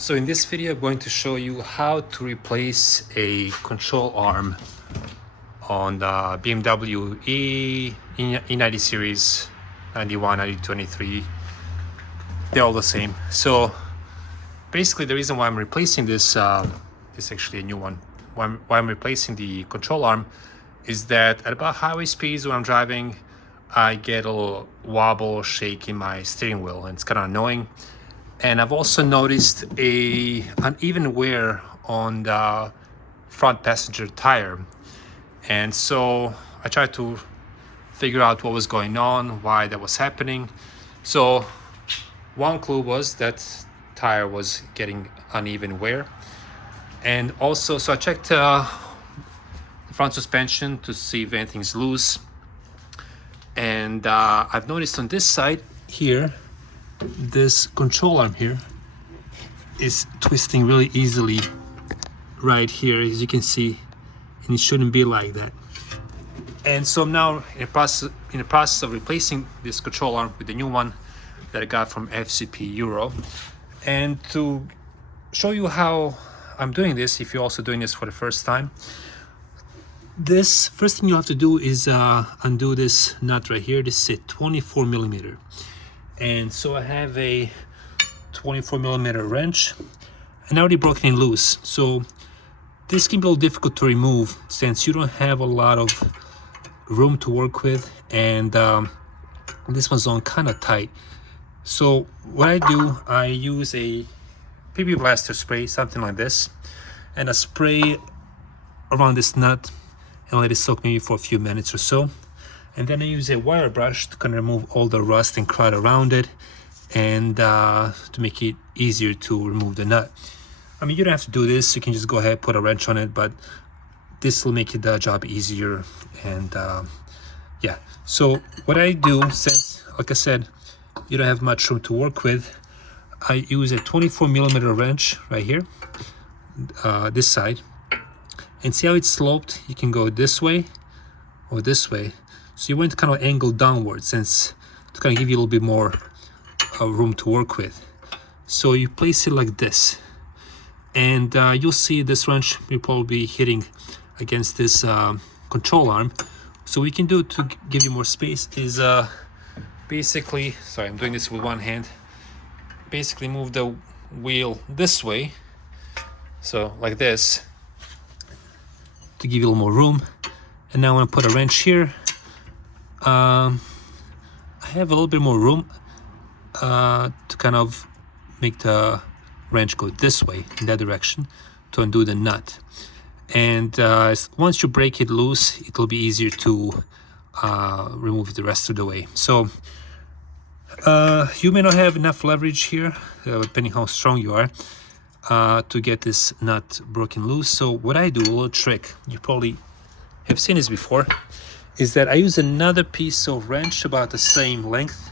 So in this video, I'm going to show you how to replace a control arm on the BMW E90 series, 91, 92, 93. They're all the same. So basically the reason why I'm replacing this is actually a new one. Why I'm replacing the control arm is that at about highway speeds when I'm driving, I get a little wobble, shake in my steering wheel, and it's kind of annoying. And I've also noticed a uneven wear on the front passenger tire. And so I tried to figure out what was going on, why that was happening. So one clue was that tire was getting uneven wear. And also, so I checked the front suspension to see if anything's loose. And I've noticed on this side here, this control arm here is twisting really easily right here, as you can see, and it shouldn't be like that. And so I'm now in the process of replacing this control arm with the new one that I got from FCP Euro. And to show you how I'm doing this, if you're also doing this for the first time, this first thing you have to do is undo this nut right here. This is a 24 millimeter. And so I have a 24 millimeter wrench and I already broken it loose. So this can be a little difficult to remove since you don't have a lot of room to work with, and this one's on kind of tight. So what I do, I use a PP blaster spray, something like this, and I spray around this nut and let it soak maybe for a few minutes or so. And then I use a wire brush to kind of remove all the rust and crud around it, and to make it easier to remove the nut. I mean, you don't have to do this. You can just go ahead, put a wrench on it, but this will make the job easier. And yeah, so what I do, since, like I said, you don't have much room to work with, I use a 24 millimeter wrench right here, this side. And see how it's sloped? You can go this way or this way. So you want to kind of angle downwards, since to kind of give you a little bit more room to work with. So you place it like this, and you'll see this wrench will probably be hitting against this control arm. So what we can do to give you more space is basically, sorry, I'm doing this with one hand, basically move the wheel this way, so like this, to give you a little more room. And now I'm gonna put a wrench here. I have a little bit more room to kind of make the wrench go this way, in that direction, to undo the nut. And once you break it loose, it will be easier to remove it the rest of the way. So you may not have enough leverage here, depending how strong you are, to get this nut broken loose. So what I do, a little trick, you probably have seen this before, is that I use another piece of wrench about the same length,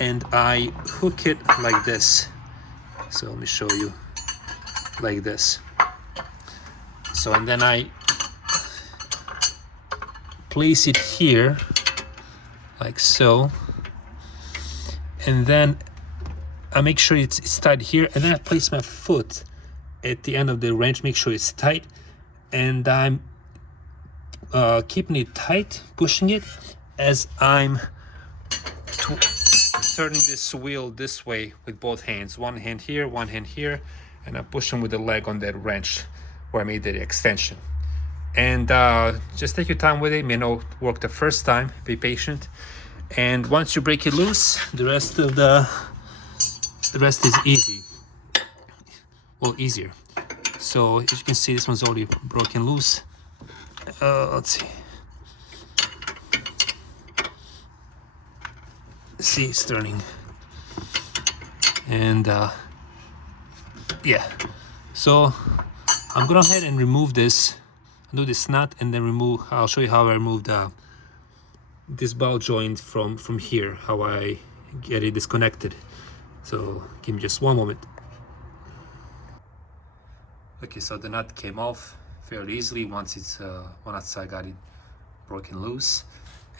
and I hook it like this. So let me show you, like this. So, and then I place it here, like so, and then I make sure it's tight here, and then I place my foot at the end of the wrench, make sure it's tight, and I'm keeping it tight, pushing it as I'm turning this wheel this way with both hands. One hand here, and I'm pushing with the leg on that wrench where I made the extension. And just take your time with it. It may not work the first time, be patient. And once you break it loose, the rest is easy. Well, easier. So as you can see, this one's already broken loose. Let's see. See, it's turning. And yeah, so I'm gonna go ahead and remove this, undo this nut, and then I'll show you how I removed this ball joint from here, how I get it disconnected. So give me just one moment. Okay, so the nut came off fairly easily once it's once I got it broken loose.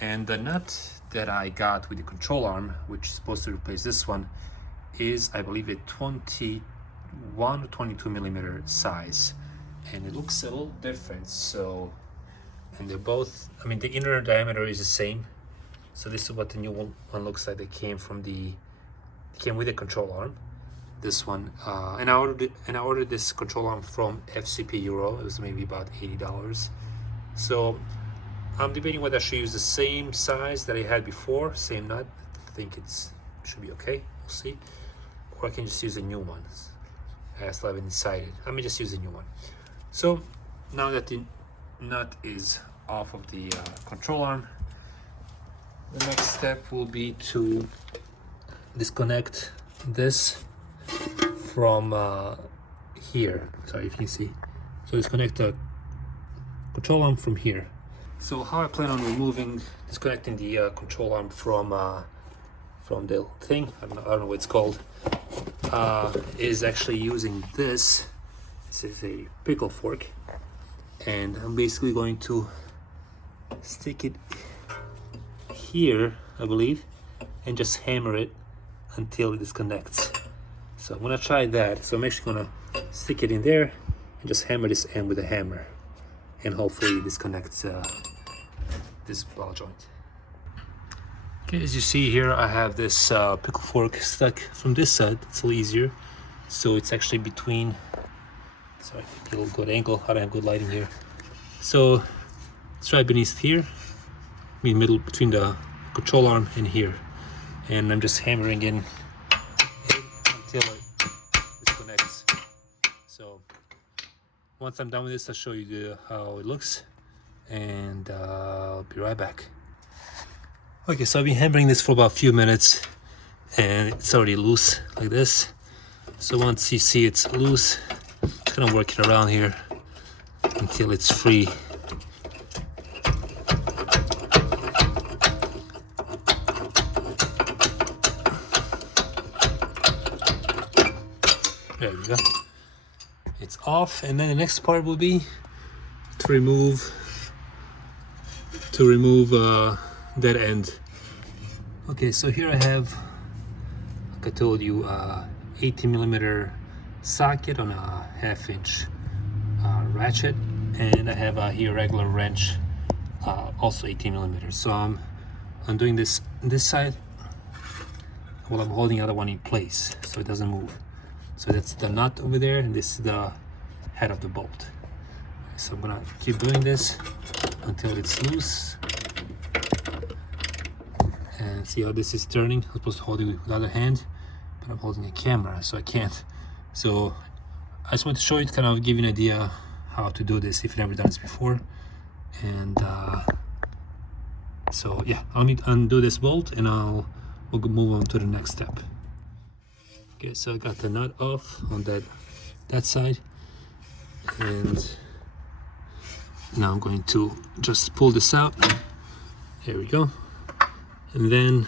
And the nut that I got with the control arm, which is supposed to replace this one, is, I believe, a 21 21 or 22 millimeter size, and it looks a little different. So, and they're both, I mean, the inner diameter is the same. So this is what the new one looks like. They came with a control arm. This one, and I ordered this control arm from FCP Euro. It was maybe about $80. So I'm debating whether I should use the same size that I had before, same nut. I think it should be okay. We'll see. Or I can just use a new one. I still haven't decided. I may just use a new one. So now that the nut is off of the control arm, the next step will be to disconnect this from here. Sorry if you can see. So disconnect the control arm from here. So how I plan on disconnecting the control arm from the thing, I don't know what it's called, is actually using this. This is a pickle fork, and I'm basically going to stick it here, I believe, and just hammer it until it disconnects. So I'm gonna try that. So I'm actually gonna stick it in there and just hammer this end with a hammer, and hopefully it disconnects this ball joint. Okay, as you see here, I have this pickle fork stuck from this side. It's a little easier. So it's actually between, sorry, I get a good angle. I don't have good lighting here. So it's right beneath here, middle between the control arm and here. And I'm just hammering in until it disconnects. So once I'm done with this, I'll show you how it looks, and I'll be right back. Okay, so I've been hammering this for about a few minutes, and it's already loose like this. So once you see it's loose, kind of work it around here until it's free. There we go. It's off, and then the next part will be to remove that end. Okay, so here I have, like I told you, 18 millimeter socket on a 1/2 inch ratchet, and I have here a regular wrench, also 18 millimeters. So I'm doing this side while I'm holding the other one in place so it doesn't move. So that's the nut over there, and this is the head of the bolt. So I'm gonna keep doing this until it's loose. And see how this is turning. I'm supposed to hold it with the other hand, but I'm holding a camera, so I can't. So I just want to show you, to kind of give you an idea how to do this if you've never done this before. And so yeah, I'll need to undo this bolt, and we'll move on to the next step. Okay, so I got the nut off on that side, and now I'm going to just pull this out. There we go. And then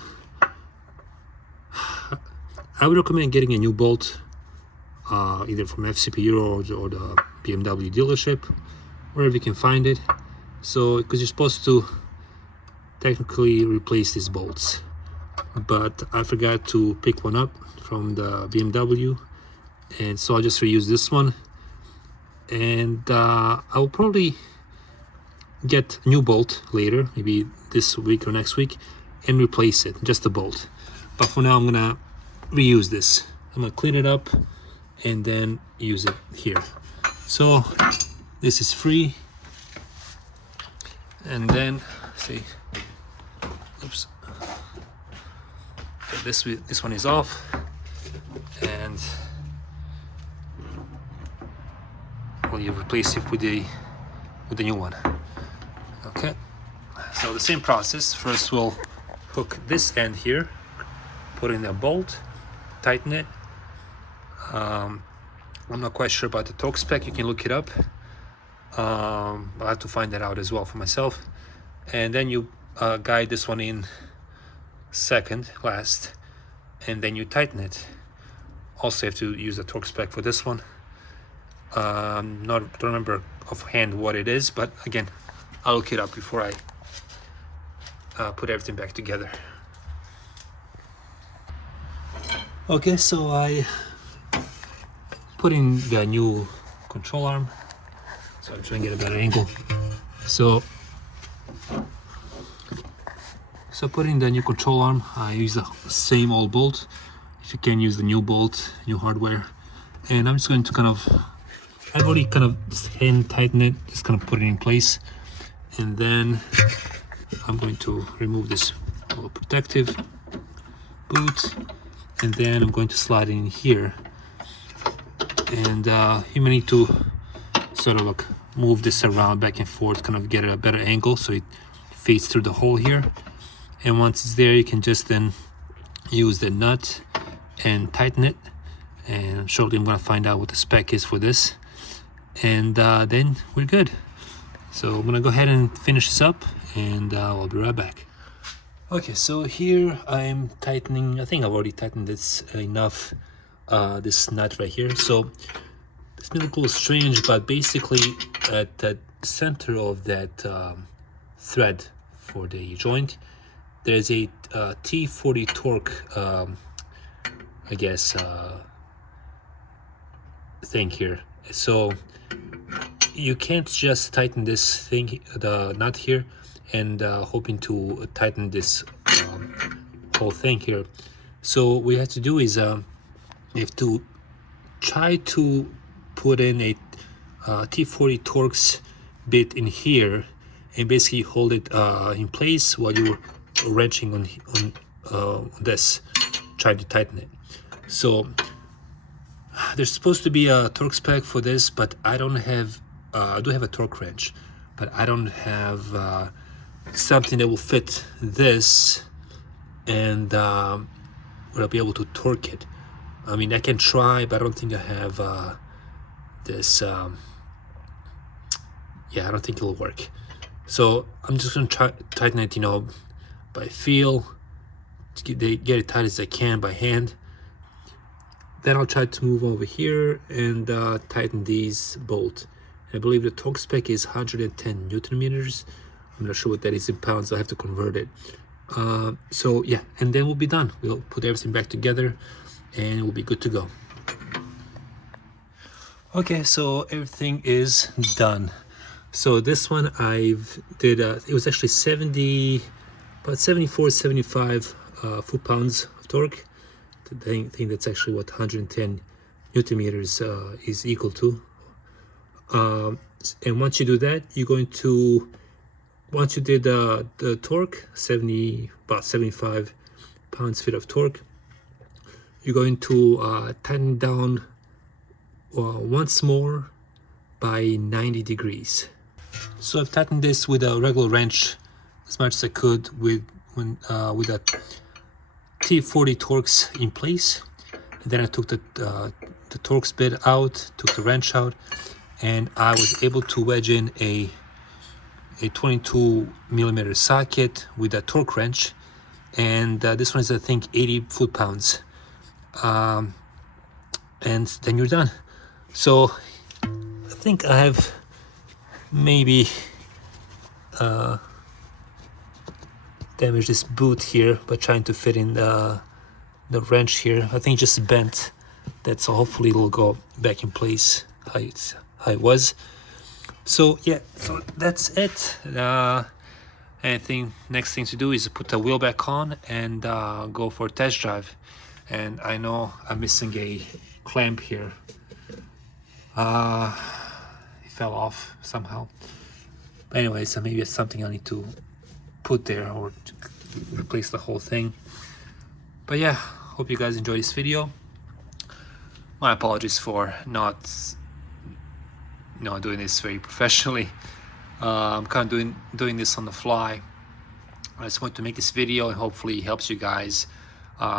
I would recommend getting a new bolt, either from FCP Euro or the BMW dealership, wherever you can find it. So, because you're supposed to technically replace these bolts, but I forgot to pick one up from the BMW, and so I just reuse this one. And I'll probably get a new bolt later, maybe this week or next week, and replace it, just the bolt. But for now, I'm gonna reuse this. I'm gonna clean it up and then use it here. So this is free, and then see, oops, okay, this one is off, and well, you replace it with the new one. Okay, so the same process. First we'll hook this end here, put in a bolt, tighten it. I'm not quite sure about the torque spec. You can look it up. I have to find that out as well for myself. And then you guide this one in last, and then you tighten it. Also, you have to use the torque spec for this one. Don't remember offhand what it is, but again, I'll look it up before I put everything back together. Okay, so I put in the new control arm. So I'm trying to get a better angle. So putting the new control arm, I use the same old bolt. If you can, use the new bolt, new hardware. And I'm just going to I've already kind of hand tighten it, just kind of put it in place. And then I'm going to remove this protective boot. And then I'm going to slide it in here. And you may need to sort of like move this around back and forth, kind of get a better angle so it fits through the hole here. And once it's there, you can just then use the nut and tighten it. And shortly I'm going to find out what the spec is for this. And then we're good. So I'm going to go ahead and finish this up, and I'll be right back. Okay, so here I'm tightening. I think I've already tightened this enough, this nut right here. So this may look a little strange, but basically at the center of that thread for the joint, there's a T40 torque, I guess, thing here. So you can't just tighten this thing, the nut here, and hoping to tighten this whole thing here. So what we have to do is you have to try to put in a T40 Torx bit in here and basically hold it in place while you're wrenching on this, trying to tighten it. So there's supposed to be a torque spec for this, but I don't have I do have a torque wrench, but I don't have something that will fit this and will I be able to torque it. I mean, I can try, but I don't think I have this yeah, I don't think it'll work. So I'm just gonna try tighten it, you know, by feel, to get it tight as I can by hand. Then I'll try to move over here and tighten these bolts. I believe the torque spec is 110 Newton meters. I'm not sure what that is in pounds. I have to convert it. So yeah, and then we'll be done. We'll put everything back together and we'll be good to go. Okay, so everything is done. So this one I've did, it was actually about 74, 75 foot-pounds of torque. I think that's actually what 110 Newton meters is equal to. And once you do that, you're going to, once you did the torque, about 75 pounds-feet of torque, you're going to tighten down once more by 90 degrees. So I've tightened this with a regular wrench as much as I could with a T40 Torx in place. And then I took the Torx bit out, took the wrench out, and I was able to wedge in a 22 millimeter socket with a torque wrench. And this one is, I think, 80 foot-pounds. And then you're done. So I think I have maybe damaged this boot here by trying to fit in the wrench here. I think just bent that, so hopefully it'll go back in place how it was. So yeah, so that's it. I think next thing to do is put the wheel back on and go for a test drive. And I know I'm missing a clamp here. It fell off somehow. But anyway, so maybe it's something I need to put there or to replace the whole thing. But yeah, hope you guys enjoyed this video. My apologies for not doing this very professionally. I'm kind of doing this on the fly. I just want to make this video and hopefully it helps you guys.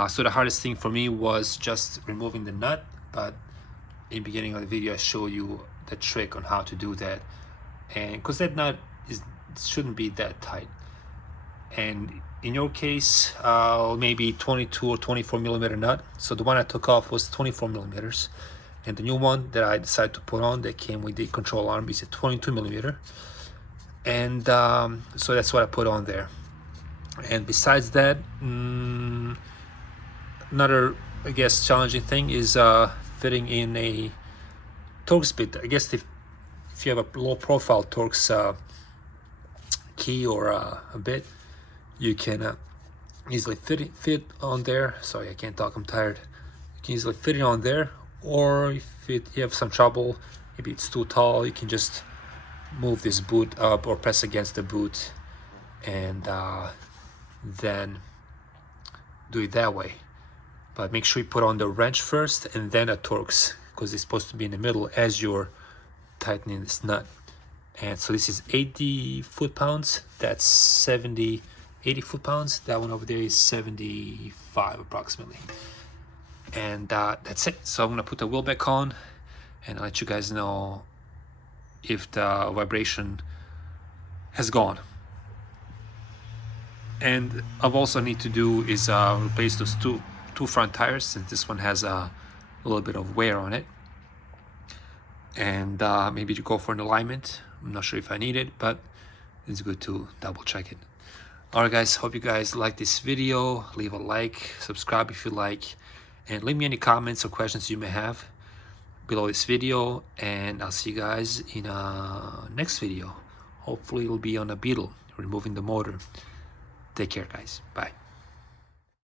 So the hardest thing for me was just removing the nut, but in the beginning of the video I showed you the trick on how to do that, and because that nut shouldn't be that tight. And in your case, maybe 22 or 24 millimeter nut. So the one I took off was 24 millimeters, and the new one that I decided to put on that came with the control arm is a 22 millimeter. And so that's what I put on there. And besides that, another, I guess, challenging thing is fitting in a Torx bit, I guess if you have a low profile Torx key or a bit, you can easily fit on there. Sorry, I can't talk, I'm tired. You can easily fit it on there, or if you have some trouble, maybe it's too tall, you can just move this boot up or press against the boot and then do it that way. But make sure you put on the wrench first and then a Torx, because it's supposed to be in the middle as you're tightening this nut. And so this is 80 foot-pounds, that's 80 foot-pounds. That one over there is 75 approximately. And that's it. So I'm gonna put the wheel back on and I'll let you guys know if the vibration has gone. And I've also need to do is replace those two front tires, since this one has a little bit of wear on it. And maybe to go for an alignment. I'm not sure if I need it, but it's good to double check it. Alright guys, hope you guys like this video. Leave a like, subscribe if you like, and leave me any comments or questions you may have below this video, and I'll see you guys in a next video. Hopefully it'll be on a Beetle, removing the motor. Take care guys, bye.